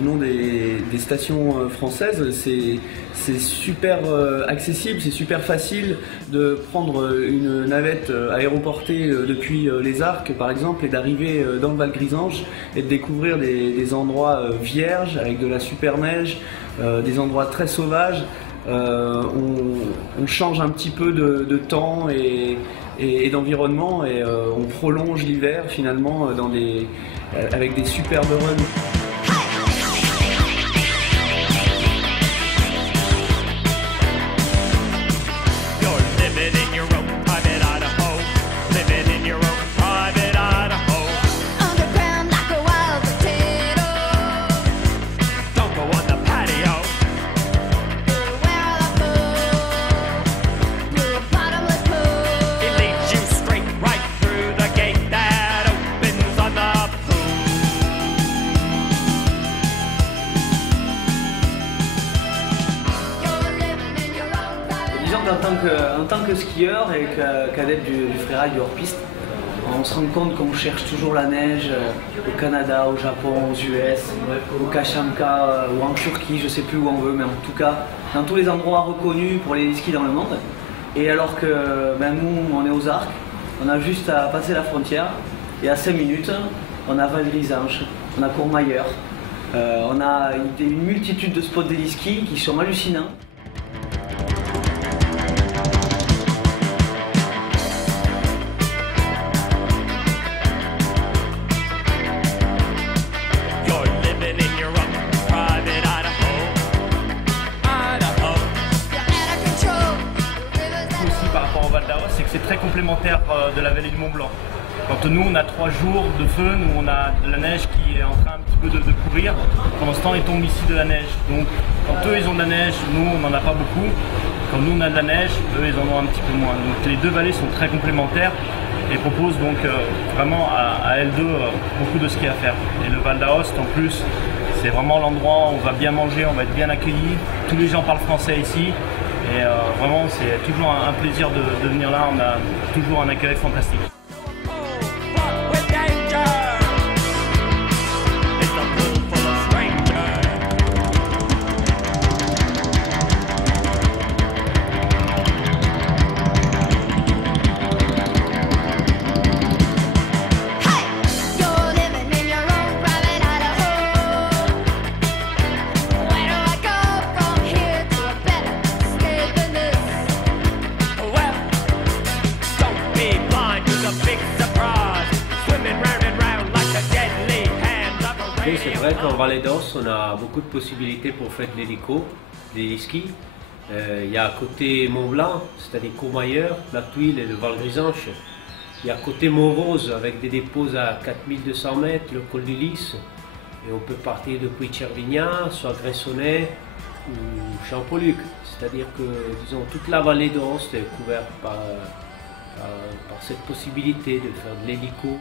le nom des stations françaises. C'est super accessible, c'est super facile de prendre une navette aéroportée depuis les Arcs par exemple et d'arriver dans le Val Grisange et de découvrir des endroits vierges avec de la super neige, des endroits très sauvages. On change un petit peu de temps et d'environnement et on prolonge l'hiver finalement avec des superbes runs. En tant que skieur et qu'adepte du freeride, du hors-piste, on se rend compte qu'on cherche toujours la neige au Canada, au Japon, aux US, au Kashamka ou en Turquie, je ne sais plus où on veut, mais en tout cas dans tous les endroits reconnus pour les skis dans le monde. Et alors que nous, on est aux Arcs, on a juste à passer la frontière et à 5 minutes, on a Val Grisange, on a Courmayeur, on a une multitude de spots d'héliski qui sont hallucinants. Par rapport au Val d'Aoste, c'est que c'est très complémentaire de la vallée du Mont Blanc. Quand nous on a 3 jours de feu, nous on a de la neige qui est en train un petit peu de courir. Pendant ce temps il tombe ici de la neige. Donc quand eux ils ont de la neige, nous on n'en a pas beaucoup. Quand nous on a de la neige, eux ils en ont un petit peu moins. Donc les deux vallées sont très complémentaires et proposent donc vraiment à L2 beaucoup de ski à faire. Et le Val d'Aoste en plus, c'est vraiment l'endroit où on va bien manger, on va être bien accueillis. Tous les gens parlent français ici. Et vraiment, c'est toujours un plaisir de venir là, on a toujours un accueil fantastique. C'est vrai qu'en Vallée d'Aoste, on a beaucoup de possibilités pour faire de l'hélico, des skis. Il y a à côté Mont-Blanc, c'est-à-dire Courmayeur, la Tuile et le Val Grisange. Il y a à côté Mont-Rose avec des dépôts à 4200 mètres, le col du Lys. Et on peut partir depuis Chervignan, soit Gressonnet ou Champoluc. C'est-à-dire que, disons, toute la Vallée d'Aoste est couverte par cette possibilité de faire de l'hélico.